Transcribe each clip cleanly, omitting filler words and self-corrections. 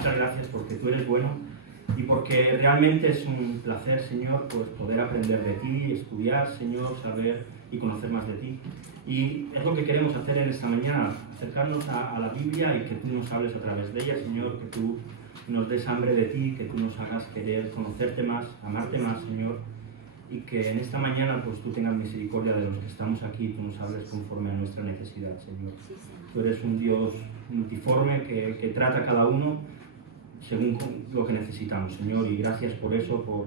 muchas gracias porque tú eres bueno y porque realmente es un placer, Señor, pues poder aprender de ti, estudiar, Señor, saber y conocer más de ti. Y es lo que queremos hacer en esta mañana, acercarnos a la Biblia y que tú nos hables a través de ella, Señor, que tú nos des hambre de ti, que tú nos hagas querer conocerte más, amarte más, Señor, y que en esta mañana pues tú tengas misericordia de los que estamos aquí, tú nos hables conforme a nuestra necesidad, Señor. Tú eres un Dios multiforme que trata a cada uno según lo que necesitamos, Señor, y gracias por eso,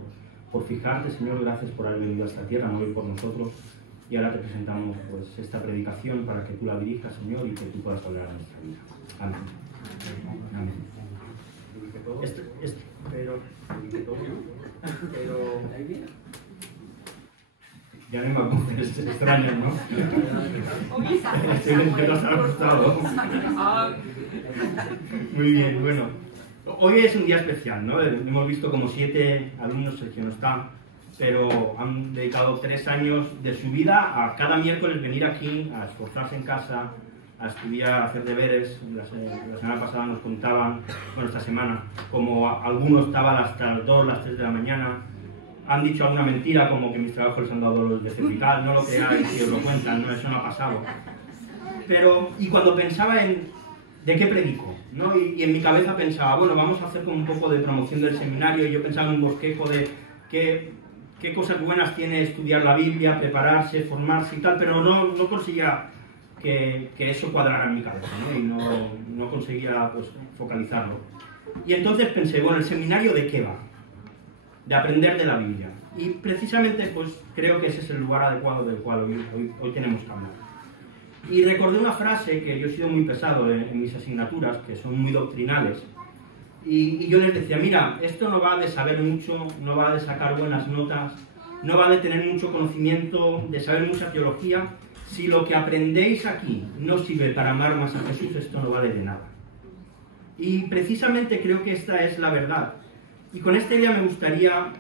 por fijarte, Señor, gracias por haber venido a esta tierra, no hoy por nosotros, y ahora te presentamos pues esta predicación para que tú la dirijas, Señor, y que tú puedas hablar a nuestra vida. Amén. Amén. Pero ya no me apuntes, es extraño, ¿no? Estoy asustado. Muy bien, bueno. Hoy es un día especial, ¿no? Hemos visto como 7 alumnos que no están, pero han dedicado 3 años de su vida a cada miércoles venir aquí, a esforzarse en casa, a estudiar, a hacer deberes. La semana pasada nos contaban, bueno, esta semana, como algunos estaban hasta las 2, las 3 de la mañana. Han dicho alguna mentira, como que mis trabajos les han dado dolores de cervical, no lo creáis si os lo cuentan, no, eso no ha pasado. Pero, y cuando pensaba en ¿de qué predico? ¿No? Y en mi cabeza pensaba, bueno, vamos a hacer como un poco de promoción del seminario, y yo pensaba en un bosquejo de qué cosas buenas tiene estudiar la Biblia, prepararse, formarse y tal, pero no conseguía que eso cuadrara en mi cabeza, ¿no? Y no conseguía pues, focalizarlo. Y entonces pensé, bueno, ¿el seminario de qué va? De aprender de la Biblia. Y precisamente pues creo que ese es el lugar adecuado del cual hoy tenemos que hablar. Y recordé una frase que yo he sido muy pesado en mis asignaturas, que son muy doctrinales, y yo les decía, mira, esto no va de saber mucho, no va de sacar buenas notas, no va de tener mucho conocimiento, de saber mucha teología. Si lo que aprendéis aquí no sirve para amar más a Jesús, esto no vale de nada. Y precisamente creo que esta es la verdad. Y con esta idea me gustaría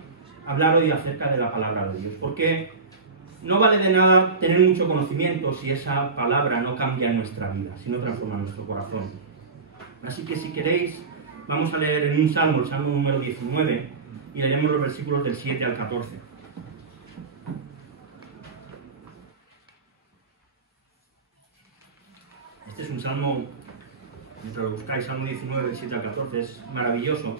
hablar hoy acerca de la palabra de Dios, porque no vale de nada tener mucho conocimiento si esa palabra no cambia en nuestra vida, si no transforma nuestro corazón. Así que si queréis, vamos a leer en un salmo, el salmo número 19, y leeremos los versículos del 7 al 14. Este es un salmo, mientras lo buscáis, salmo 19, del 7 al 14, es maravilloso.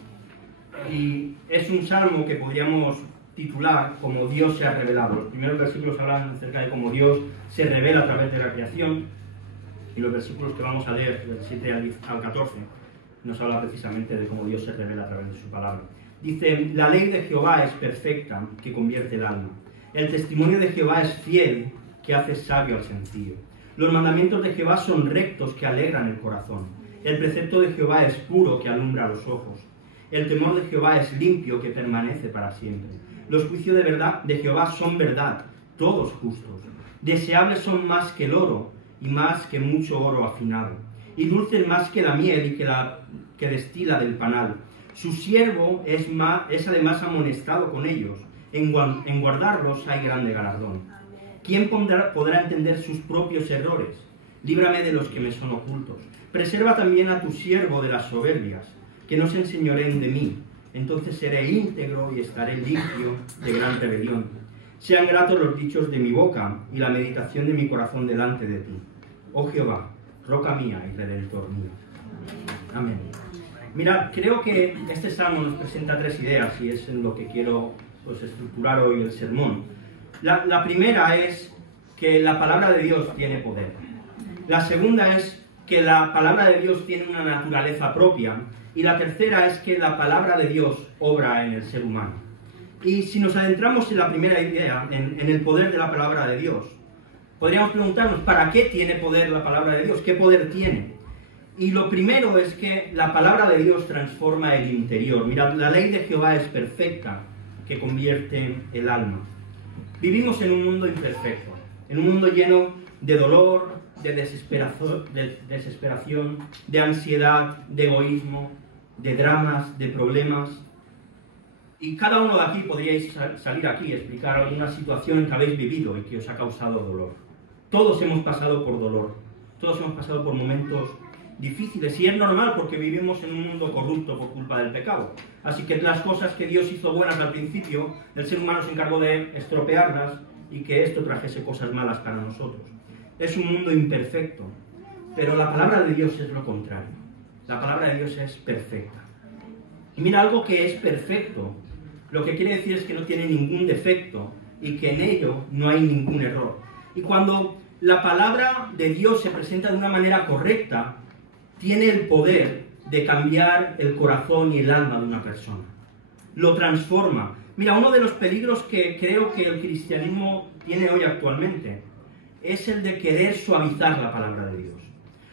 Y es un salmo que podríamos titular como Dios se ha revelado. Los primeros versículos hablan acerca de cómo Dios se revela a través de la creación, y los versículos que vamos a leer, del 7 al 14, nos habla precisamente de cómo Dios se revela a través de su palabra. Dice, la ley de Jehová es perfecta, que convierte el alma. El testimonio de Jehová es fiel, que hace sabio al sencillo. Los mandamientos de Jehová son rectos, que alegran el corazón. El precepto de Jehová es puro, que alumbra los ojos. El temor de Jehová es limpio, que permanece para siempre. Los juicios de verdad de Jehová son verdad, todos justos. Deseables son más que el oro, y más que mucho oro afinado. Y dulces más que la miel, y que destila del panal. Su siervo es además amonestado con ellos. En guardarlos hay grande galardón. ¿Quién podrá entender sus propios errores? Líbrame de los que me son ocultos. Preserva también a tu siervo de las soberbias, que no se enseñoreen de mí. Entonces seré íntegro y estaré limpio de gran rebelión. Sean gratos los dichos de mi boca y la meditación de mi corazón delante de ti. Oh Jehová, roca mía y redentor mío. Amén. Mira, creo que este salmo nos presenta 3 ideas y es en lo que quiero pues, estructurar hoy el sermón. La primera es que la palabra de Dios tiene poder. La segunda es que la palabra de Dios tiene una naturaleza propia. Y la tercera es que la palabra de Dios obra en el ser humano. Y si nos adentramos en la primera idea, en el poder de la palabra de Dios, podríamos preguntarnos, ¿para qué tiene poder la palabra de Dios? ¿Qué poder tiene? Y lo primero es que la palabra de Dios transforma el interior. Mirad, la ley de Jehová es perfecta, que convierte el alma. Vivimos en un mundo imperfecto, en un mundo lleno de dolor, de desesperación, de ansiedad, de egoísmo, de dramas, de problemas. Y cada uno de aquí podríais salir aquí y explicar alguna situación que habéis vivido y que os ha causado dolor. Todos hemos pasado por dolor, todos hemos pasado por momentos difíciles, y es normal porque vivimos en un mundo corrupto por culpa del pecado. Así que las cosas que Dios hizo buenas al principio, el ser humano se encargó de estropearlas y que esto trajese cosas malas para nosotros. Es un mundo imperfecto, pero la palabra de Dios es lo contrario. La palabra de Dios es perfecta. Y mira, algo que es perfecto, lo que quiere decir es que no tiene ningún defecto y que en ello no hay ningún error. Y cuando la palabra de Dios se presenta de una manera correcta, tiene el poder de cambiar el corazón y el alma de una persona. Lo transforma. Mira, uno de los peligros que creo que el cristianismo tiene hoy actualmente es el de querer suavizar la palabra de Dios.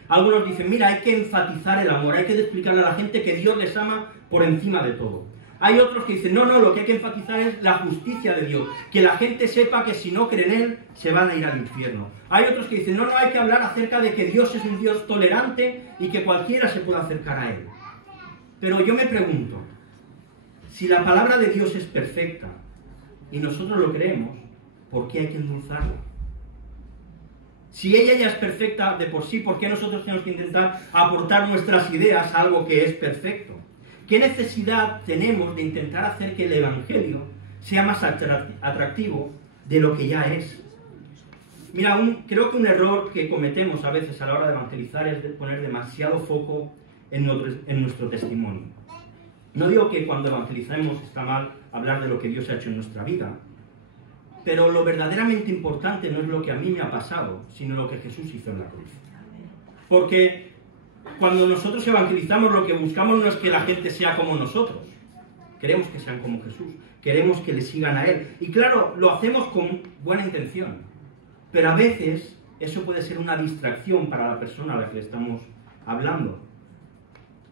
Algunos dicen, mira, hay que enfatizar el amor, hay que explicarle a la gente que Dios les ama por encima de todo. Hay otros que dicen, no, lo que hay que enfatizar es la justicia de Dios, que la gente sepa que si no creen en Él, se van a ir al infierno. Hay otros que dicen, no, hay que hablar acerca de que Dios es un Dios tolerante y que cualquiera se pueda acercar a Él. Pero yo me pregunto, si la palabra de Dios es perfecta y nosotros lo creemos, ¿por qué hay que endulzarla? Si ella ya es perfecta de por sí, ¿por qué nosotros tenemos que intentar aportar nuestras ideas a algo que es perfecto? ¿Qué necesidad tenemos de intentar hacer que el Evangelio sea más atractivo de lo que ya es? Mira, creo que un error que cometemos a veces a la hora de evangelizar es de poner demasiado foco en nuestro testimonio. No digo que cuando evangelizamos está mal hablar de lo que Dios ha hecho en nuestra vida, pero lo verdaderamente importante no es lo que a mí me ha pasado, sino lo que Jesús hizo en la cruz. Porque cuando nosotros evangelizamos, lo que buscamos no es que la gente sea como nosotros. Queremos que sean como Jesús. Queremos que le sigan a Él. Y claro, lo hacemos con buena intención. Pero a veces eso puede ser una distracción para la persona a la que le estamos hablando.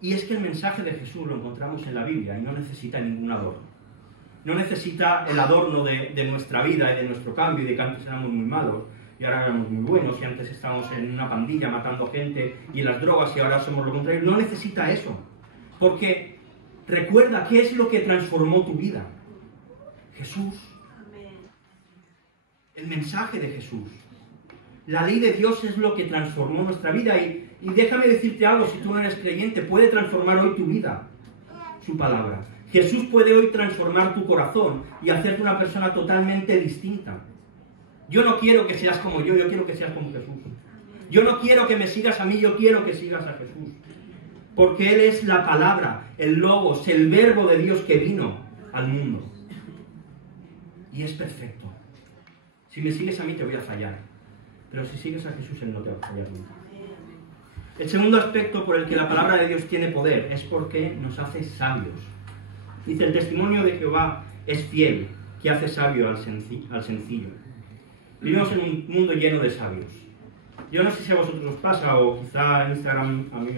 Y es que el mensaje de Jesús lo encontramos en la Biblia y no necesita ningún adorno. No necesita el adorno de nuestra vida y de nuestro cambio, y de que antes éramos muy malos y ahora éramos muy buenos, y antes estábamos en una pandilla matando gente y en las drogas y ahora somos lo contrario. No necesita eso, porque recuerda qué es lo que transformó tu vida. Jesús. El mensaje de Jesús. La ley de Dios es lo que transformó nuestra vida, y déjame decirte algo, si tú no eres creyente, puede transformar hoy tu vida, su palabra. Jesús puede hoy transformar tu corazón y hacerte una persona totalmente distinta. Yo no quiero que seas como yo quiero que seas como Jesús. Yo no quiero que me sigas a mí, yo quiero que sigas a Jesús. Porque Él es la palabra, el logos, el verbo de Dios que vino al mundo. Y es perfecto. Si me sigues a mí te voy a fallar. Pero si sigues a Jesús, Él no te va a fallar nunca. El segundo aspecto por el que la palabra de Dios tiene poder es porque nos hace sabios. Dice, el testimonio de Jehová es fiel, que hace sabio al sencillo. Vivimos en un mundo lleno de sabios. Yo no sé si a vosotros os pasa, o quizá Instagram a mí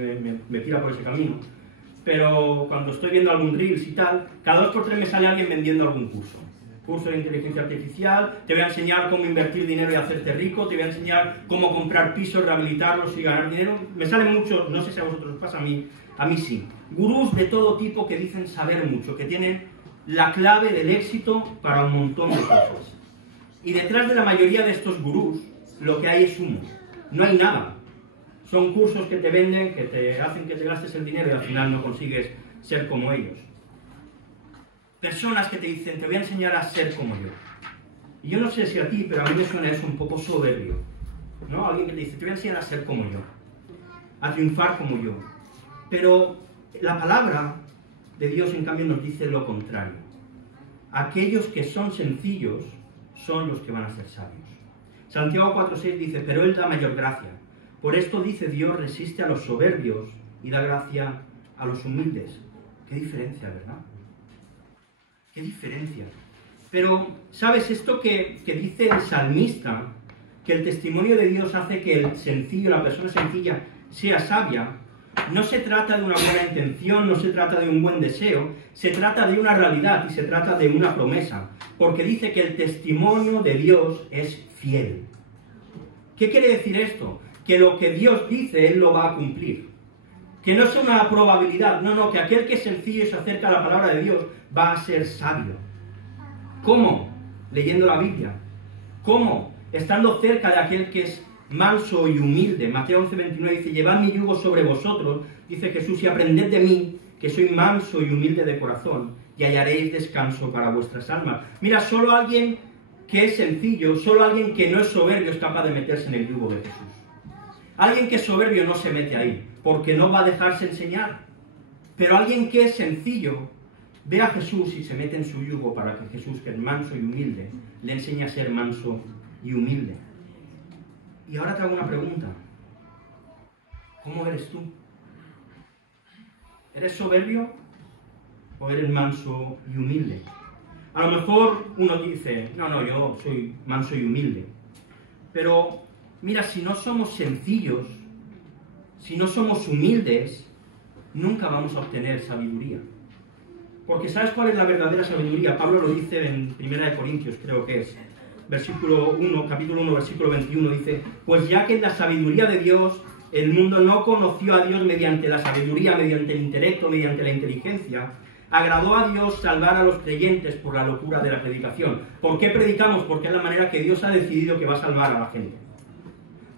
me tira por ese camino, pero cuando estoy viendo algún Reels y tal, cada 2 por 3 me sale alguien vendiendo algún curso de inteligencia artificial, te voy a enseñar cómo invertir dinero y hacerte rico, te voy a enseñar cómo comprar pisos, rehabilitarlos y ganar dinero. Me salen muchos, no sé si a vosotros os pasa, a mí sí. Gurús de todo tipo que dicen saber mucho, que tienen la clave del éxito para un montón de cosas. Y detrás de la mayoría de estos gurús, lo que hay es humo. No hay nada. Son cursos que te venden, que te hacen que te gastes el dinero y al final no consigues ser como ellos. Personas que te dicen, te voy a enseñar a ser como yo. Y yo no sé si a ti, pero a mí me suena eso un poco soberbio, ¿no? Alguien que te dice, te voy a enseñar a ser como yo, a triunfar como yo. Pero la palabra de Dios, en cambio, nos dice lo contrario. Aquellos que son sencillos son los que van a ser sabios. Santiago 4:6 dice, pero Él da mayor gracia. Por esto dice Dios, resiste a los soberbios y da gracia a los humildes. Qué diferencia, ¿verdad? Qué diferencia. Pero, ¿sabes esto que dice el salmista? Que el testimonio de Dios hace que el sencillo, la persona sencilla, sea sabia. No se trata de una buena intención, no se trata de un buen deseo, se trata de una realidad y se trata de una promesa. Porque dice que el testimonio de Dios es fiel. ¿Qué quiere decir esto? Que lo que Dios dice, Él lo va a cumplir. Que no es una probabilidad, no, que aquel que es sencillo y se acerca a la palabra de Dios va a ser sabio. ¿Cómo? Leyendo la Biblia. ¿Cómo? Estando cerca de aquel que es manso y humilde. Mateo 11:29 dice, llevad mi yugo sobre vosotros, dice Jesús, y aprended de mí, que soy manso y humilde de corazón, y hallaréis descanso para vuestras almas. Mira, solo alguien que es sencillo, solo alguien que no es soberbio es capaz de meterse en el yugo de Jesús. Alguien que es soberbio no se mete ahí, porque no va a dejarse enseñar. Pero alguien que es sencillo ve a Jesús y se mete en su yugo para que Jesús, que es manso y humilde, le enseñe a ser manso y humilde. Y ahora te hago una pregunta. ¿Cómo eres tú? ¿Eres soberbio o eres manso y humilde? A lo mejor uno dice, no, yo soy manso y humilde. Pero mira, si no somos sencillos, si no somos humildes, nunca vamos a obtener sabiduría. Porque ¿sabes cuál es la verdadera sabiduría? Pablo lo dice en 1 Corintios, creo que es, capítulo 1, versículo 21, dice, pues ya que en la sabiduría de Dios el mundo no conoció a Dios mediante la sabiduría, mediante el intelecto, mediante la inteligencia, agradó a Dios salvar a los creyentes por la locura de la predicación. ¿Por qué predicamos? Porque es la manera que Dios ha decidido que va a salvar a la gente.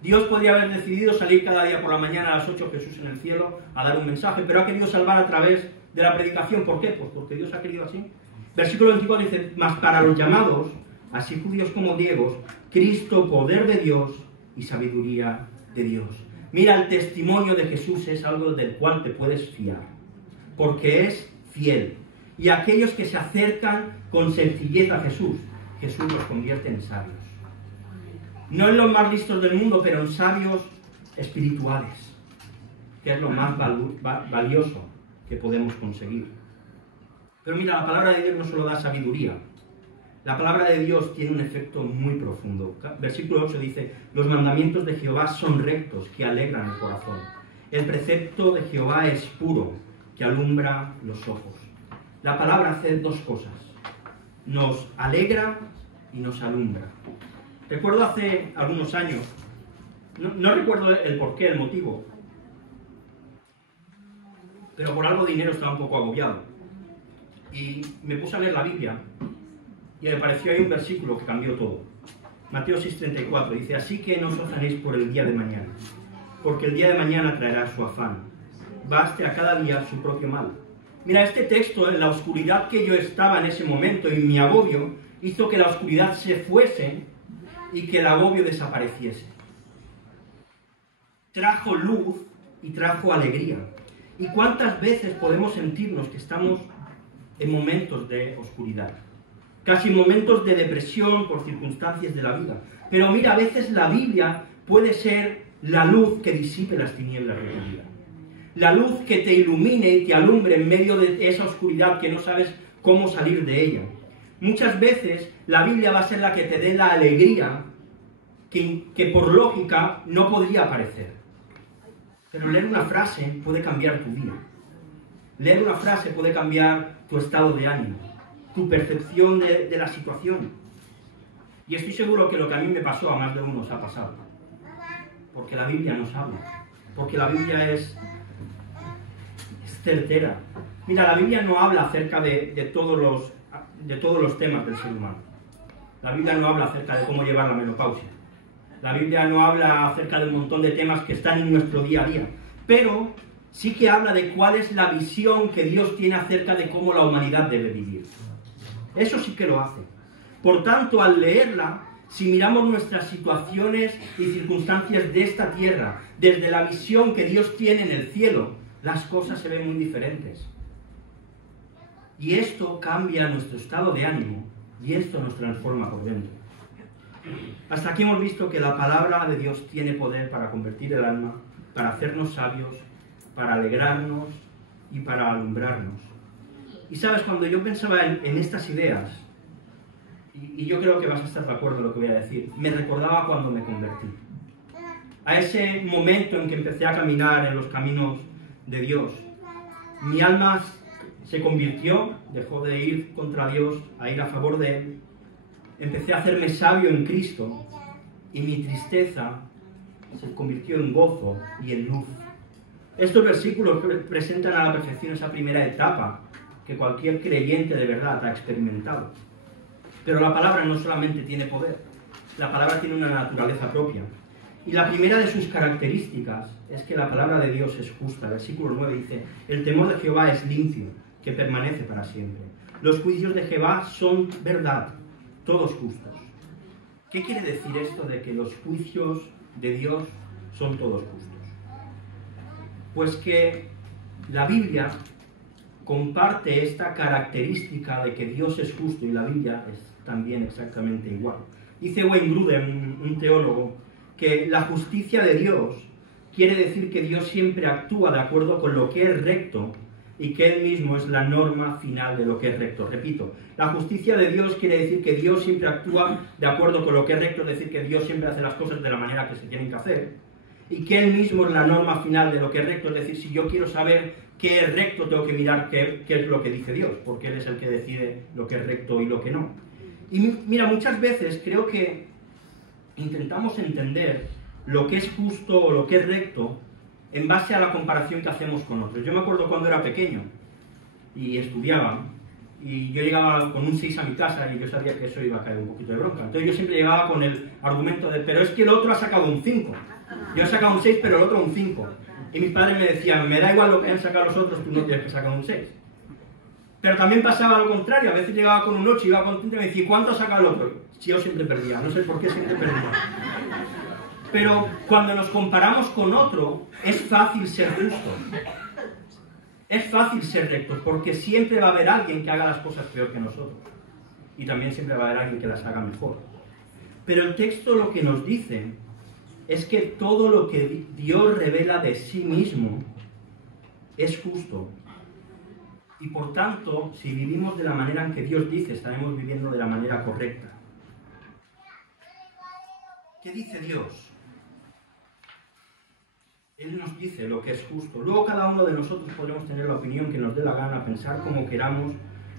Dios podría haber decidido salir cada día por la mañana a las 8, Jesús en el cielo, a dar un mensaje, pero ha querido salvar a través de la predicación. ¿Por qué? Pues porque Dios ha querido así. Versículo 24 dice, mas para los llamados, así judíos como griegos, Cristo, poder de Dios y sabiduría de Dios. Mira, el testimonio de Jesús es algo del cual te puedes fiar, porque es fiel. Y aquellos que se acercan con sencillez a Jesús, Jesús los convierte en sabios. No en los más listos del mundo, pero en sabios espirituales, que es lo más valioso que podemos conseguir. Pero mira, la palabra de Dios no solo da sabiduría. La palabra de Dios tiene un efecto muy profundo. Versículo 8 dice, los mandamientos de Jehová son rectos, que alegran el corazón. El precepto de Jehová es puro, que alumbra los ojos. La palabra hace dos cosas. Nos alegra y nos alumbra. Recuerdo hace algunos años, no recuerdo el porqué, el motivo, pero por algo de dinero estaba un poco agobiado. Y me puse a leer la Biblia y me pareció ahí un versículo que cambió todo. Mateo 6:34 dice, así que no os afanéis por el día de mañana, porque el día de mañana traerá su afán. Baste a cada día su propio mal. Mira, este texto, en la oscuridad que yo estaba en ese momento, en mi agobio, hizo que la oscuridad se fuese y que el agobio desapareciese. Trajo luz y trajo alegría. ¿Y cuántas veces podemos sentirnos que estamos en momentos de oscuridad? Casi momentos de depresión por circunstancias de la vida. Pero mira, a veces la Biblia puede ser la luz que disipe las tinieblas de tu vida. La luz que te ilumine y te alumbre en medio de esa oscuridad que no sabes cómo salir de ella. Muchas veces la Biblia va a ser la que te dé la alegría que por lógica no podría aparecer. Pero leer una frase puede cambiar tu vida. Leer una frase puede cambiar tu estado de ánimo, tu percepción de la situación. Y estoy seguro que lo que a mí me pasó a más de uno os ha pasado. Porque la Biblia nos habla. Porque la Biblia es certera. Mira, la Biblia no habla acerca de todos los temas del ser humano. La Biblia no habla acerca de cómo llevar la menopausia. La Biblia no habla acerca de un montón de temas que están en nuestro día a día. Pero sí que habla de cuál es la visión que Dios tiene acerca de cómo la humanidad debe vivir. Eso sí que lo hace. Por tanto, al leerla, si miramos nuestras situaciones y circunstancias de esta tierra, desde la visión que Dios tiene en el cielo, las cosas se ven muy diferentes. Y esto cambia nuestro estado de ánimo y esto nos transforma por dentro. Hasta aquí hemos visto que la palabra de Dios tiene poder para convertir el alma, para hacernos sabios, para alegrarnos y para alumbrarnos. Y sabes, cuando yo pensaba en estas ideas, y yo creo que vas a estar de acuerdo en lo que voy a decir, me recordaba cuando me convertí. A ese momento en que empecé a caminar en los caminos de Dios. Mi alma se convirtió, dejó de ir contra Dios a ir a favor de Él. Empecé a hacerme sabio en Cristo y mi tristeza se convirtió en gozo y en luz. Estos versículos presentan a la perfección esa primera etapa que cualquier creyente de verdad ha experimentado. Pero la palabra no solamente tiene poder, la palabra tiene una naturaleza propia. Y la primera de sus características es que la palabra de Dios es justa. El versículo 9 dice, el temor de Jehová es limpio, que permanece para siempre. Los juicios de Jehová son verdad, todos justos. ¿Qué quiere decir esto de que los juicios de Dios son todos justos? Pues que la Biblia comparte esta característica de que Dios es justo y la Biblia es también exactamente igual. Dice Wayne Grudem, un teólogo, que la justicia de Dios quiere decir que Dios siempre actúa de acuerdo con lo que es recto y que Él mismo es la norma final de lo que es recto. Repito, la justicia de Dios quiere decir que Dios siempre actúa de acuerdo con lo que es recto, es decir, que Dios siempre hace las cosas de la manera que se tienen que hacer, y que Él mismo es la norma final de lo que es recto, es decir, si yo quiero saber qué es recto, tengo que mirar qué es lo que dice Dios, porque Él es el que decide lo que es recto y lo que no. Y mira, muchas veces creo que intentamos entender lo que es justo o lo que es recto en base a la comparación que hacemos con otros. Yo me acuerdo cuando era pequeño y estudiaba, y yo llegaba con un 6 a mi casa y yo sabía que eso iba a caer un poquito de bronca. Entonces yo siempre llegaba con el argumento de, pero es que el otro ha sacado un 5. Yo he sacado un 6, pero el otro un 5. Y mis padres me decían, me da igual lo que hayan sacado los otros, tú no tienes que sacar un 6. Pero también pasaba lo contrario, a veces llegaba con un 8 y iba contento y me decía, ¿cuánto ha sacado el otro? Si yo siempre perdía, no sé por qué siempre perdía. Pero cuando nos comparamos con otro, es fácil ser justos. Es fácil ser rectos, porque siempre va a haber alguien que haga las cosas peor que nosotros. Y también siempre va a haber alguien que las haga mejor. Pero el texto lo que nos dice es que todo lo que Dios revela de sí mismo es justo. Y por tanto, si vivimos de la manera en que Dios dice, estaremos viviendo de la manera correcta. ¿Qué dice Dios? Él nos dice lo que es justo. Luego cada uno de nosotros podremos tener la opinión que nos dé la gana, pensar como queramos,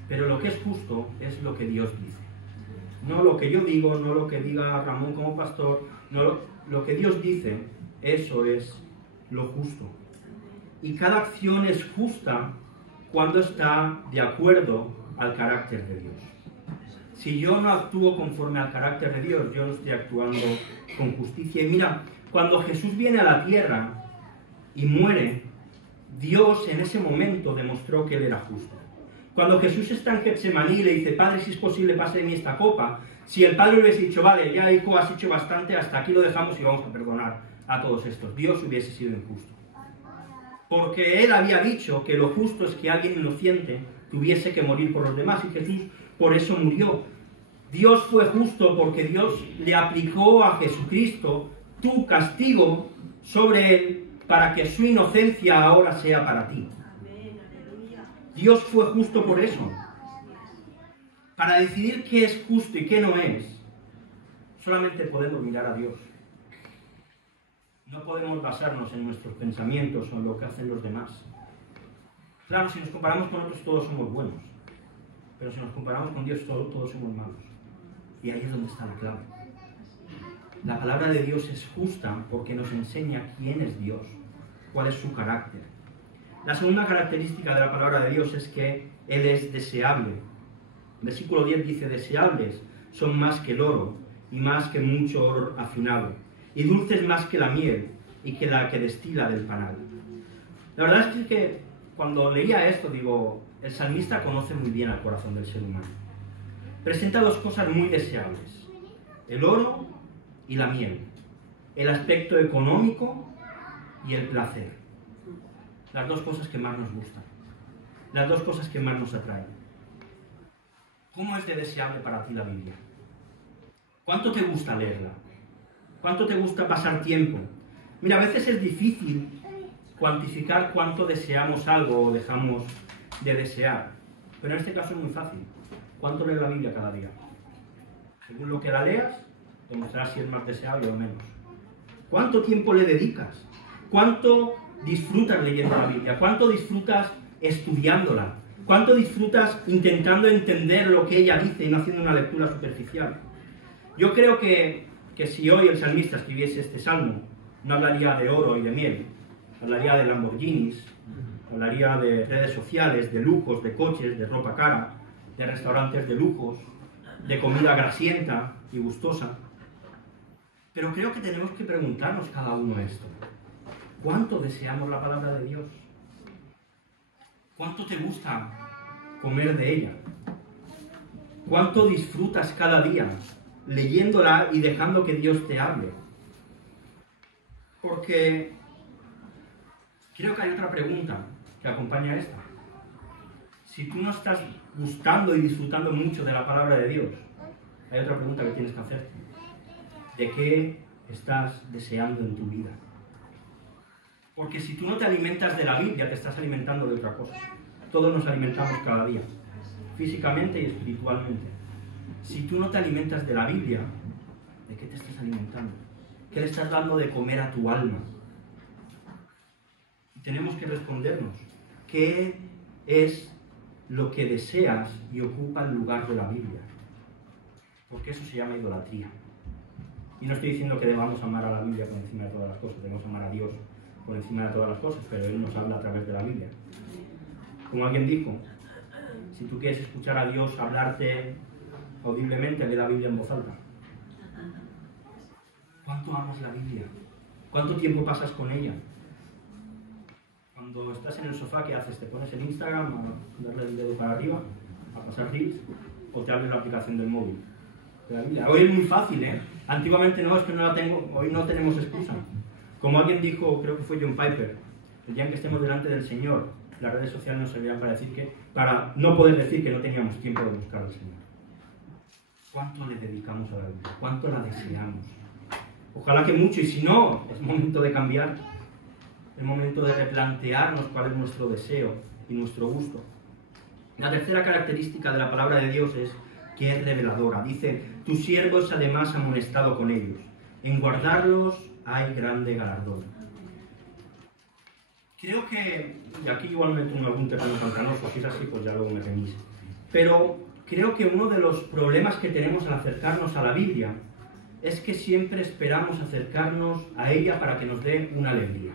pero lo que es justo es lo que Dios dice. No lo que yo digo, no lo que diga Ramón como pastor, no lo que Dios dice, eso es lo justo. Y cada acción es justa cuando está de acuerdo al carácter de Dios. Si yo no actúo conforme al carácter de Dios, yo no estoy actuando con justicia. Y mira, cuando Jesús viene a la tierra y muere, Dios en ese momento demostró que Él era justo. Cuando Jesús está en Getsemaní y le dice, Padre, si es posible, pase de mí esta copa, si el Padre hubiese dicho, vale, ya hijo, has hecho bastante, hasta aquí lo dejamos y vamos a perdonar a todos estos, Dios hubiese sido injusto. Porque Él había dicho que lo justo es que alguien inocente tuviese que morir por los demás, y Jesús por eso murió. Dios fue justo porque Dios le aplicó a Jesucristo tu castigo sobre Él para que su inocencia ahora sea para ti. Dios fue justo por eso. Para decidir qué es justo y qué no es, solamente podemos mirar a Dios. No podemos basarnos en nuestros pensamientos o en lo que hacen los demás. Claro, si nos comparamos con otros todos somos buenos, pero si nos comparamos con Dios todos somos malos. Y ahí es donde está la clave. La palabra de Dios es justa porque nos enseña quién es Dios, cuál es su carácter. La segunda característica de la palabra de Dios es que Él es deseable. El versículo 10 dice, deseables son más que el oro y más que mucho oro afinado, y dulces más que la miel y que la que destila del panal. La verdad es que cuando leía esto, digo, el salmista conoce muy bien al corazón del ser humano. Presenta dos cosas muy deseables, el oro y la miel, el aspecto económico y el placer. Las dos cosas que más nos gustan, las dos cosas que más nos atraen. ¿Cómo es de deseable para ti la Biblia? ¿Cuánto te gusta leerla? ¿Cuánto te gusta pasar tiempo? Mira, a veces es difícil cuantificar cuánto deseamos algo o dejamos de desear, pero en este caso es muy fácil. ¿Cuánto lees la Biblia cada día? Según lo que la leas, te mostrarás si es más deseable o menos. ¿Cuánto tiempo le dedicas? ¿Cuánto disfrutas leyendo la Biblia? ¿Cuánto disfrutas estudiándola? ¿Cuánto disfrutas intentando entender lo que ella dice y no haciendo una lectura superficial? Yo creo que si hoy el salmista escribiese este salmo, no hablaría de oro y de miel, hablaría de Lamborghinis, hablaría de redes sociales, de lujos, de coches, de ropa cara, de restaurantes de lujos, de comida grasienta y gustosa. Pero creo que tenemos que preguntarnos cada uno esto. ¿Cuánto deseamos la palabra de Dios? ¿Cuánto te gusta comer de ella? ¿Cuánto disfrutas cada día leyéndola y dejando que Dios te hable? Porque creo que hay otra pregunta que acompaña a esta. Si tú no estás gustando y disfrutando mucho de la palabra de Dios, hay otra pregunta que tienes que hacerte. ¿De qué estás deseando en tu vida? Porque si tú no te alimentas de la Biblia, te estás alimentando de otra cosa. Todos nos alimentamos cada día, físicamente y espiritualmente. Si tú no te alimentas de la Biblia, ¿de qué te estás alimentando? ¿Qué le estás dando de comer a tu alma? Y tenemos que respondernos, ¿qué es lo que deseas y ocupa el lugar de la Biblia? Porque eso se llama idolatría. Y no estoy diciendo que debamos amar a la Biblia por encima de todas las cosas, debemos amar a Dios por encima de todas las cosas, pero Él nos habla a través de la Biblia. Como alguien dijo, si tú quieres escuchar a Dios hablarte audiblemente, lee la Biblia en voz alta. ¿Cuánto amas la Biblia? ¿Cuánto tiempo pasas con ella? Cuando estás en el sofá, ¿qué haces? ¿Te pones en Instagram a darle el dedo para arriba, a pasar reels, o te abres la aplicación del móvil de la Biblia? Hoy es muy fácil, ¿eh? Antiguamente no, es que no la tengo, hoy no tenemos excusa. Como alguien dijo, creo que fue John Piper, el día en que estemos delante del Señor, las redes sociales nos servirán para no poder decir que no teníamos tiempo de buscar al Señor. ¿Cuánto le dedicamos a la Biblia? ¿Cuánto la deseamos? Ojalá que mucho, y si no, es momento de cambiar. Es momento de replantearnos cuál es nuestro deseo y nuestro gusto. La tercera característica de la palabra de Dios es que es reveladora. Dice, tus siervos además han amonestado con ellos. En guardarlos hay grande galardón. Creo que, y aquí igualmente un algún terreno pantanoso, si es así, pues ya luego me remís. Pero creo que uno de los problemas que tenemos al acercarnos a la Biblia es que siempre esperamos acercarnos a ella para que nos dé una alegría,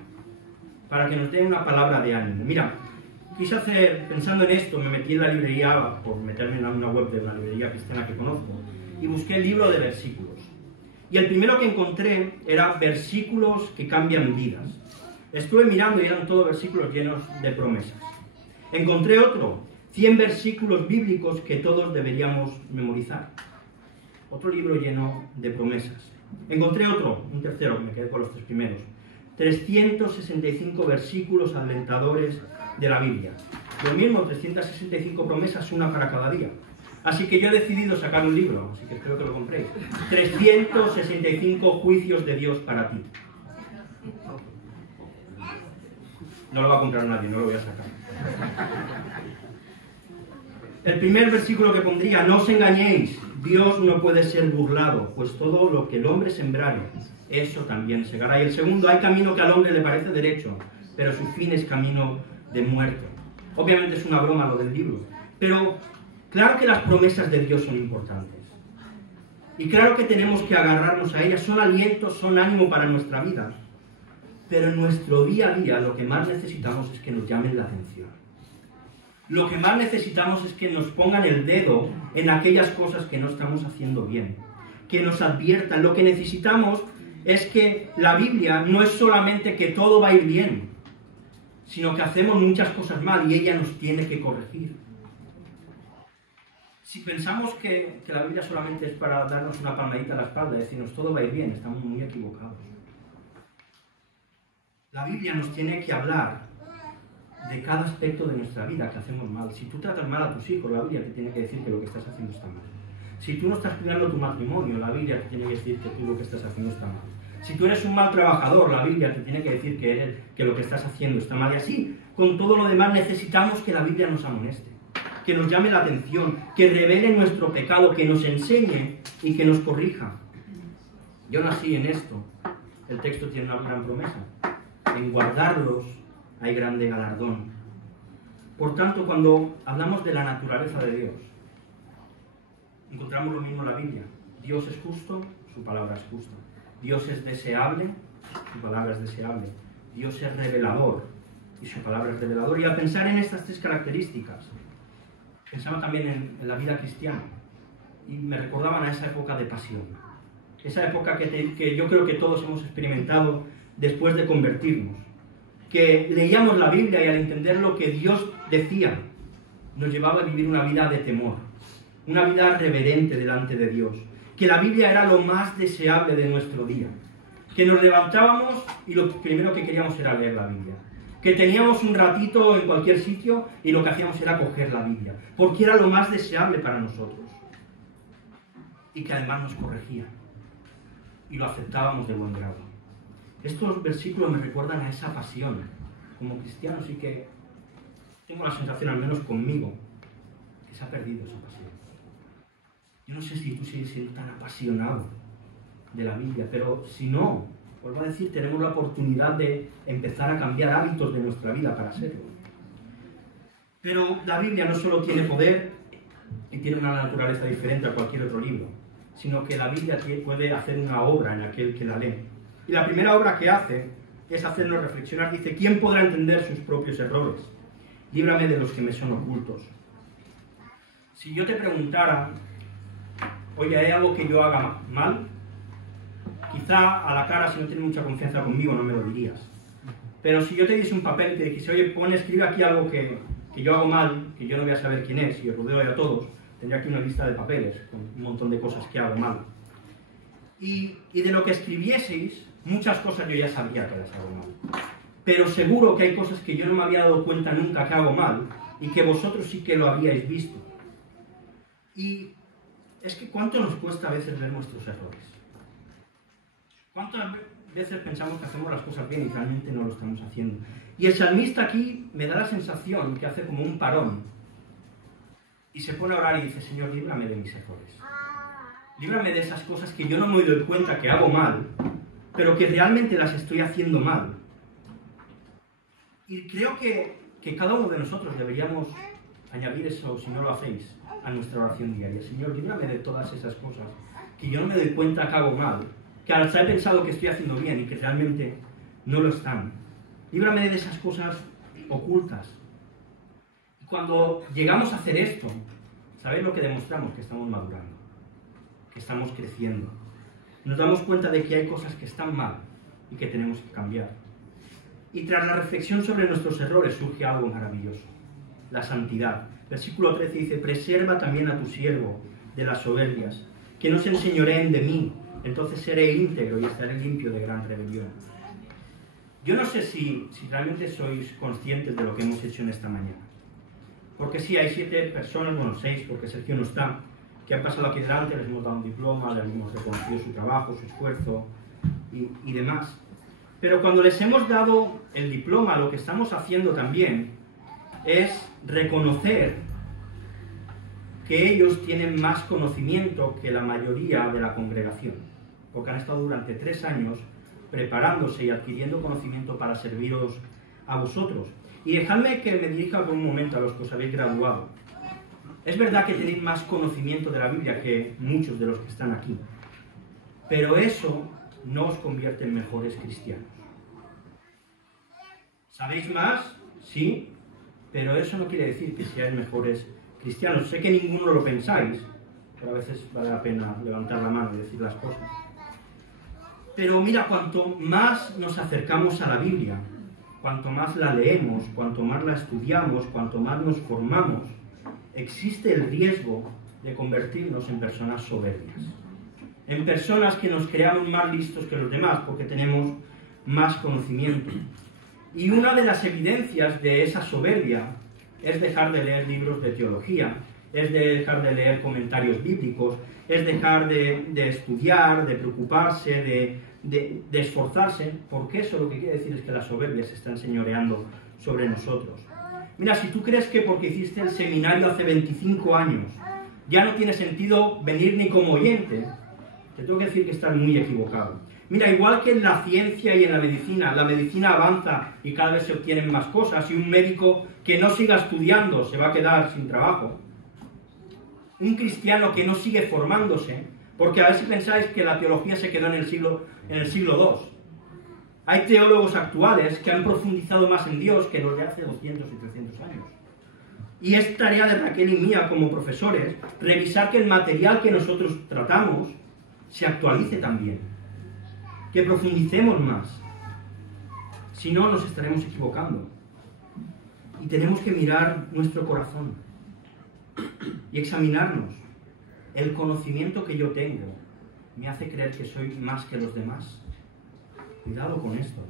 para que nos dé una palabra de ánimo. Mira, quise hacer, pensando en esto, me metí en la librería, por meterme en una web de una librería cristiana que conozco, y busqué el libro de versículos. Y el primero que encontré era versículos que cambian vidas. Estuve mirando y eran todos versículos llenos de promesas. Encontré otro, 100 versículos bíblicos que todos deberíamos memorizar. Otro libro lleno de promesas. Encontré otro, un tercero, me quedé con los tres primeros. 365 versículos alentadores de la Biblia. Lo mismo, 365 promesas, una para cada día. Así que yo he decidido sacar un libro, así que espero que lo compréis. 365 juicios de Dios para ti. No lo va a comprar nadie, no lo voy a sacar. El primer versículo que pondría, no os engañéis, Dios no puede ser burlado, pues todo lo que el hombre sembrare, eso también segará. Y el segundo, hay camino que al hombre le parece derecho, pero su fin es camino de muerte. Obviamente es una broma lo del libro, pero claro que las promesas de Dios son importantes. Y claro que tenemos que agarrarnos a ellas, son alientos, son ánimo para nuestra vida. Pero en nuestro día a día lo que más necesitamos es que nos llamen la atención. Lo que más necesitamos es que nos pongan el dedo en aquellas cosas que no estamos haciendo bien, que nos adviertan. Lo que necesitamos es que la Biblia no es solamente que todo va a ir bien, sino que hacemos muchas cosas mal y ella nos tiene que corregir. Si pensamos que la Biblia solamente es para darnos una palmadita a la espalda y decirnos todo va a ir bien, estamos muy equivocados. La Biblia nos tiene que hablar de cada aspecto de nuestra vida que hacemos mal. Si tú tratas mal a tus hijos, la Biblia te tiene que decir que lo que estás haciendo está mal. Si tú no estás cuidando tu matrimonio, la Biblia te tiene que decir que tú lo que estás haciendo está mal. Si tú eres un mal trabajador, la Biblia te tiene que decir que lo que estás haciendo está mal. Y así, con todo lo demás, necesitamos que la Biblia nos amoneste, que nos llame la atención, que revele nuestro pecado, que nos enseñe y que nos corrija. Yo nací en esto. El texto tiene una gran promesa. En guardarlos hay grande galardón. Por tanto, cuando hablamos de la naturaleza de Dios, encontramos lo mismo en la Biblia. Dios es justo, su palabra es justa. Dios es deseable, su palabra es deseable. Dios es revelador, y su palabra es revelador. Y al pensar en estas tres características, pensaba también en la vida cristiana. Y me recordaban a esa época de pasión. esa época que yo creo que todos hemos experimentado después de convertirnos, que leíamos la Biblia y al entender lo que Dios decía, nos llevaba a vivir una vida de temor, una vida reverente delante de Dios, que la Biblia era lo más deseable de nuestro día, que nos levantábamos y lo primero que queríamos era leer la Biblia, que teníamos un ratito en cualquier sitio y lo que hacíamos era coger la Biblia, porque era lo más deseable para nosotros, y que además nos corregía, y lo aceptábamos de buen grado. Estos versículos me recuerdan a esa pasión como cristianos y que tengo la sensación, al menos conmigo, que se ha perdido esa pasión. Yo no sé si tú sigues siendo tan apasionado de la Biblia, pero si no, vuelvo a decir, tenemos la oportunidad de empezar a cambiar hábitos de nuestra vida para serlo. Pero la Biblia no solo tiene poder y tiene una naturaleza diferente a cualquier otro libro, sino que la Biblia puede hacer una obra en aquel que la lee. Y la primera obra que hace es hacernos reflexionar. Dice, ¿quién podrá entender sus propios errores? Líbrame de los que me son ocultos. Si yo te preguntara, oye, ¿hay algo que yo haga mal? Quizá a la cara, si no tienes mucha confianza conmigo, no me lo dirías. Pero si yo te diese un papel y te dijese, oye, escribe aquí algo que yo hago mal, que yo no voy a saber quién es, y os rodeo a todos, tendría aquí una lista de papeles con un montón de cosas que hago mal. Y de lo que escribieseis, muchas cosas yo ya sabía que las hago mal. Pero seguro que hay cosas que yo no me había dado cuenta nunca que hago mal, y que vosotros sí que lo habíais visto. Y es que ¿cuánto nos cuesta a veces ver nuestros errores? ¿Cuántas veces pensamos que hacemos las cosas bien y realmente no lo estamos haciendo? Y el salmista aquí me da la sensación que hace como un parón y se pone a orar y dice, Señor, líbrame de mis errores. Líbrame de esas cosas que yo no me doy cuenta que hago mal, pero que realmente las estoy haciendo mal. Y creo que cada uno de nosotros deberíamos añadir eso, si no lo hacéis, a nuestra oración diaria. Señor, líbrame de todas esas cosas que yo no me doy cuenta que hago mal, que al he pensado que estoy haciendo bien y que realmente no lo están. Líbrame de esas cosas ocultas. Y cuando llegamos a hacer esto, ¿sabéis lo que demostramos? Que estamos madurando, que estamos creciendo. Nos damos cuenta de que hay cosas que están mal y que tenemos que cambiar. Y tras la reflexión sobre nuestros errores surge algo maravilloso, la santidad. Versículo 13 dice, preserva también a tu siervo de las soberbias, que no se enseñoreen de mí, entonces seré íntegro y estaré limpio de gran rebelión. Yo no sé si realmente sois conscientes de lo que hemos hecho en esta mañana. Porque sí, hay 7 personas, bueno 6, porque Sergio no está, que han pasado aquí delante, les hemos dado un diploma, les hemos reconocido su trabajo, su esfuerzo y demás. Pero cuando les hemos dado el diploma, lo que estamos haciendo también es reconocer que ellos tienen más conocimiento que la mayoría de la congregación, porque han estado durante 3 años preparándose y adquiriendo conocimiento para serviros a vosotros. Y dejadme que me dirija por un momento a los que os habéis graduado. Es verdad que tenéis más conocimiento de la Biblia que muchos de los que están aquí, pero eso no os convierte en mejores cristianos. ¿Sabéis más? Sí, pero eso no quiere decir que seáis mejores cristianos. Sé que ninguno lo pensáis, pero a veces vale la pena levantar la mano y decir las cosas. Pero mira, cuanto más nos acercamos a la Biblia, cuanto más la leemos, cuanto más la estudiamos, cuanto más nos formamos, existe el riesgo de convertirnos en personas soberbias, en personas que nos creamos más listos que los demás porque tenemos más conocimiento. Y una de las evidencias de esa soberbia es dejar de leer libros de teología, es dejar de leer comentarios bíblicos, es dejar de estudiar, de preocuparse, de esforzarse, porque eso lo que quiere decir es que la soberbia se está enseñoreando sobre nosotros. Mira, si tú crees que porque hiciste el seminario hace 25 años ya no tiene sentido venir ni como oyente, te tengo que decir que estás muy equivocado. Mira, igual que en la ciencia y en la medicina avanza y cada vez se obtienen más cosas, y un médico que no siga estudiando se va a quedar sin trabajo. Un cristiano que no sigue formándose, porque a ver si pensáis que la teología se quedó en el siglo II. Hay teólogos actuales que han profundizado más en Dios que los de hace 200 y 300 años. Y es tarea de Raquel y mía como profesores revisar que el material que nosotros tratamos se actualice también, que profundicemos más. Si no, nos estaremos equivocando. Y tenemos que mirar nuestro corazón y examinarnos. El conocimiento que yo tengo me hace creer que soy más que los demás. Cuidado con esto.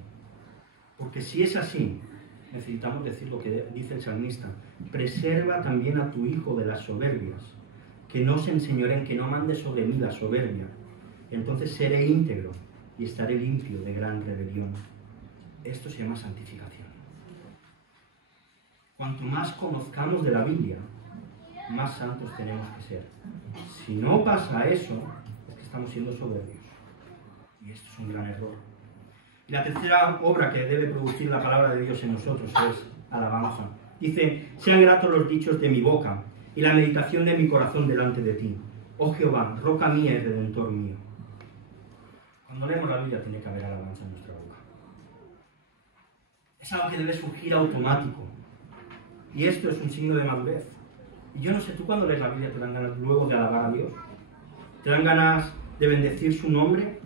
Porque si es así, necesitamos decir lo que dice el salmista. Preserva también a tu hijo de las soberbias, que no se enseñoren, que no mande sobre mí la soberbia. Entonces seré íntegro y estaré limpio de gran rebelión. Esto se llama santificación. Cuanto más conozcamos de la Biblia, más santos tenemos que ser. Si no pasa eso, es que estamos siendo soberbios. Y esto es un gran error. Y la tercera obra que debe producir la palabra de Dios en nosotros es alabanza. Dice, sean gratos los dichos de mi boca y la meditación de mi corazón delante de ti. Oh Jehová, roca mía y redentor mío. Cuando leemos la Biblia tiene que haber alabanza en nuestra boca. Es algo que debe surgir automático. Y esto es un signo de madurez. Y yo no sé, tú cuando lees la Biblia te dan ganas luego de alabar a Dios. Te dan ganas de bendecir su nombre.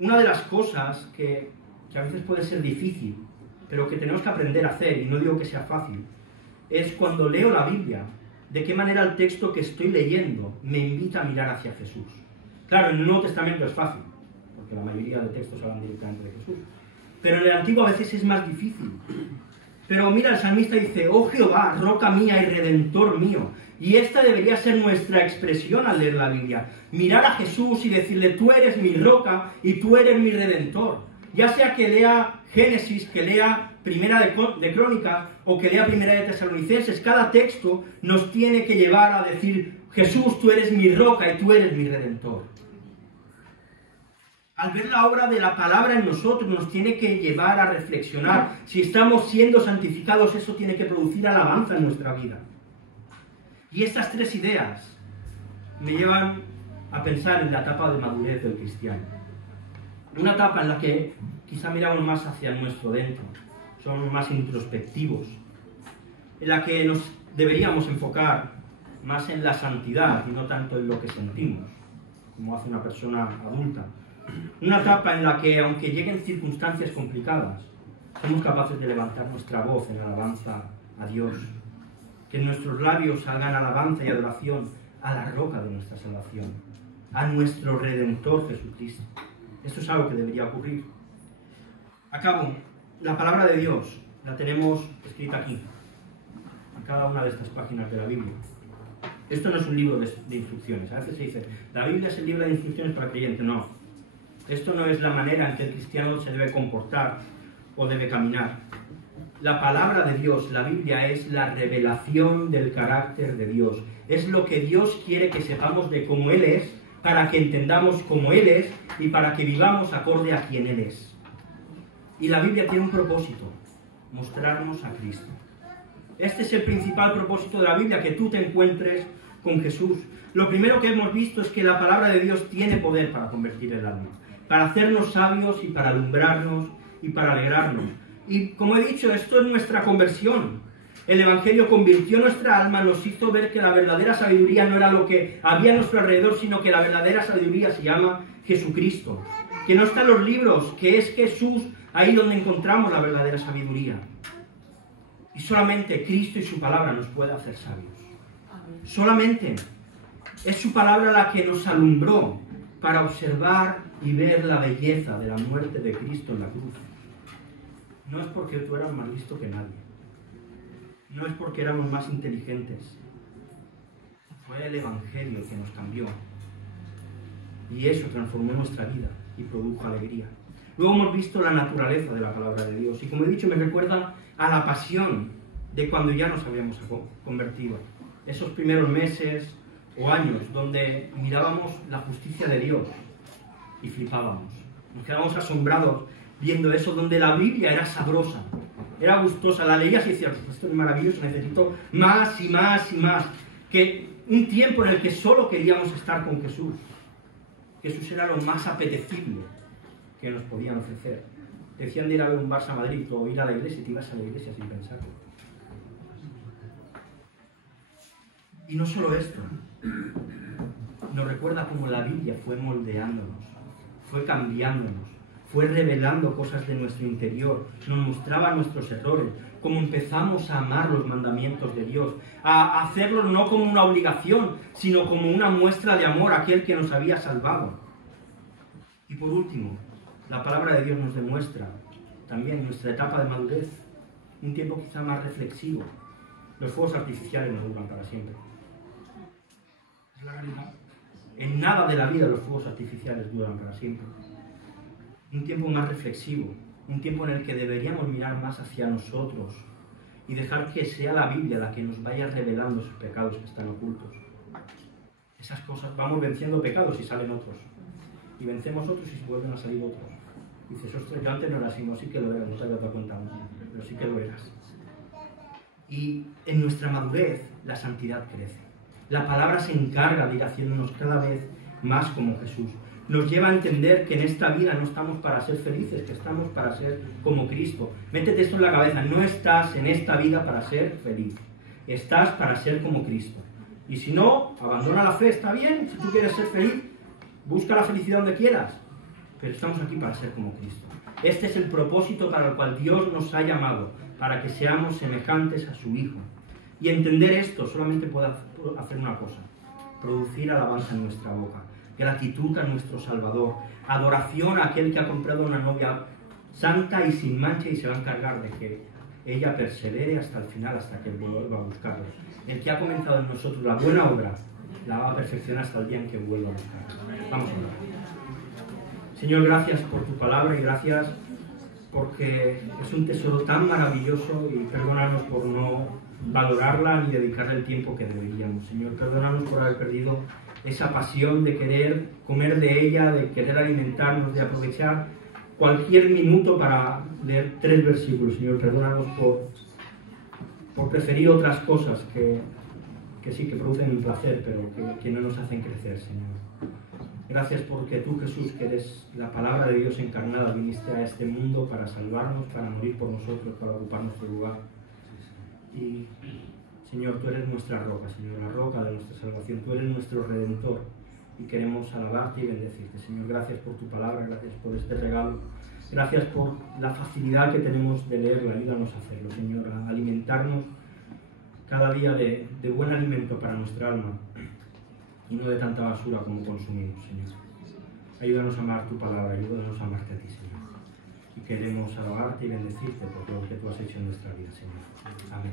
Una de las cosas que a veces puede ser difícil, pero que tenemos que aprender a hacer, y no digo que sea fácil, es cuando leo la Biblia, de qué manera el texto que estoy leyendo me invita a mirar hacia Jesús. Claro, en el Nuevo Testamento es fácil, porque la mayoría de textos hablan directamente de Jesús. Pero en el Antiguo a veces es más difícil. Pero mira, el salmista dice, oh Jehová, roca mía y redentor mío. Y esta debería ser nuestra expresión al leer la Biblia. Mirar a Jesús y decirle, tú eres mi roca y tú eres mi redentor. Ya sea que lea Génesis, que lea Primera de Crónicas o que lea Primera de Tesalonicenses, cada texto nos tiene que llevar a decir, Jesús, tú eres mi roca y tú eres mi redentor. Al ver la obra de la palabra en nosotros, nos tiene que llevar a reflexionar. Si estamos siendo santificados, eso tiene que producir alabanza en nuestra vida. Y estas tres ideas me llevan a pensar en la etapa de madurez del cristiano. Una etapa en la que quizá miramos más hacia nuestro dentro, somos más introspectivos, en la que nos deberíamos enfocar más en la santidad y no tanto en lo que sentimos, como hace una persona adulta. Una etapa en la que, aunque lleguen circunstancias complicadas, somos capaces de levantar nuestra voz en alabanza a Dios. Que en nuestros labios salgan alabanza y adoración a la roca de nuestra salvación, a nuestro Redentor Jesucristo. Esto es algo que debería ocurrir. Acabo. La palabra de Dios la tenemos escrita aquí, en cada una de estas páginas de la Biblia. Esto no es un libro de instrucciones. A veces se dice, la Biblia es el libro de instrucciones para el creyente. No. Esto no es la manera en que el cristiano se debe comportar o debe caminar. La palabra de Dios, la Biblia, es la revelación del carácter de Dios. Es lo que Dios quiere que sepamos de cómo Él es, para que entendamos cómo Él es y para que vivamos acorde a quien Él es. Y la Biblia tiene un propósito, mostrarnos a Cristo. Este es el principal propósito de la Biblia, que tú te encuentres con Jesús. Lo primero que hemos visto es que la palabra de Dios tiene poder para convertir el alma, para hacernos sabios y para alumbrarnos y para alegrarnos. Y como he dicho, esto es nuestra conversión. El Evangelio convirtió nuestra alma, nos hizo ver que la verdadera sabiduría no era lo que había a nuestro alrededor, sino que la verdadera sabiduría se llama Jesucristo. Que no está en los libros, que es Jesús ahí donde encontramos la verdadera sabiduría. Y solamente Cristo y su palabra nos puede hacer sabios. Solamente es su palabra la que nos alumbró para observar y ver la belleza de la muerte de Cristo en la cruz. No es porque tú eras más listo que nadie. No es porque éramos más inteligentes. Fue el Evangelio el que nos cambió. Y eso transformó nuestra vida y produjo alegría. Luego hemos visto la naturaleza de la palabra de Dios. Y como he dicho, me recuerda a la pasión de cuando ya nos habíamos convertido. Esos primeros meses o años donde mirábamos la justicia de Dios y flipábamos. Nos quedábamos asombrados viendo eso, donde la Biblia era sabrosa, era gustosa, la leías y decías, esto es maravilloso, necesito más y más y más. Que un tiempo en el que solo queríamos estar con Jesús. Jesús era lo más apetecible que nos podían ofrecer. Decían de ir a ver un Barça a Madrid o ir a la iglesia y te ibas a la iglesia sin pensarlo. Y no solo esto. nos recuerda cómo la Biblia fue moldeándonos, fue cambiándonos, fue revelando cosas de nuestro interior, nos mostraba nuestros errores, cómo empezamos a amar los mandamientos de Dios, a hacerlos no como una obligación, sino como una muestra de amor a aquel que nos había salvado. Y por último, la palabra de Dios nos demuestra también nuestra etapa de madurez, un tiempo quizá más reflexivo. Los fuegos artificiales no duran para siempre. Es la realidad. En nada de la vida los fuegos artificiales duran para siempre. Un tiempo más reflexivo, un tiempo en el que deberíamos mirar más hacia nosotros y dejar que sea la Biblia la que nos vaya revelando esos pecados que están ocultos. Esas cosas, vamos venciendo pecados y salen otros. Y vencemos otros y se vuelven a salir otros. Y dices, ostras, yo antes no era así, no, sí que lo eras, no te había dado cuenta aún, pero sí que lo eras. Y en nuestra madurez la santidad crece. La palabra se encarga de ir haciéndonos cada vez más como Jesús. Nos lleva a entender que en esta vida no estamos para ser felices, que estamos para ser como Cristo. Métete esto en la cabeza, no estás en esta vida para ser feliz. Estás para ser como Cristo. Y si no, abandona la fe, está bien. Si tú quieres ser feliz, busca la felicidad donde quieras. Pero estamos aquí para ser como Cristo. Este es el propósito para el cual Dios nos ha llamado, para que seamos semejantes a su Hijo. Y entender esto solamente puede hacer una cosa: producir alabanza en nuestra boca, gratitud a nuestro Salvador, adoración a aquel que ha comprado una novia santa y sin mancha y se va a encargar de que ella persevere hasta el final, hasta que vuelva a buscarlo. El que ha comenzado en nosotros la buena obra la va a perfeccionar hasta el día en que vuelva a buscarla. Vamos a orar. Señor, gracias por tu palabra y gracias porque es un tesoro tan maravilloso, y perdónanos por no valorarla ni dedicarle el tiempo que deberíamos. Señor, perdónanos por haber perdido esa pasión de querer comer de ella, de querer alimentarnos, de aprovechar cualquier minuto para leer 3 versículos. Señor, perdónanos por preferir otras cosas que sí que producen un placer, pero que no nos hacen crecer, Señor. Gracias porque tú, Jesús, que eres la palabra de Dios encarnada, viniste a este mundo para salvarnos, para morir por nosotros, para ocupar nuestro lugar. Y, Señor, tú eres nuestra roca, Señor, la roca de nuestra salvación. Tú eres nuestro Redentor y queremos alabarte y bendecirte. Señor, gracias por tu palabra, gracias por este regalo. Gracias por la facilidad que tenemos de leerla. Ayúdanos a hacerlo, Señor, a alimentarnos cada día de buen alimento para nuestra alma y no de tanta basura como consumimos, Señor. Ayúdanos a amar tu palabra, ayúdanos a amarte a ti, Señor. Y queremos alabarte y bendecirte por lo que tú has hecho en nuestra vida, Señor. Amén.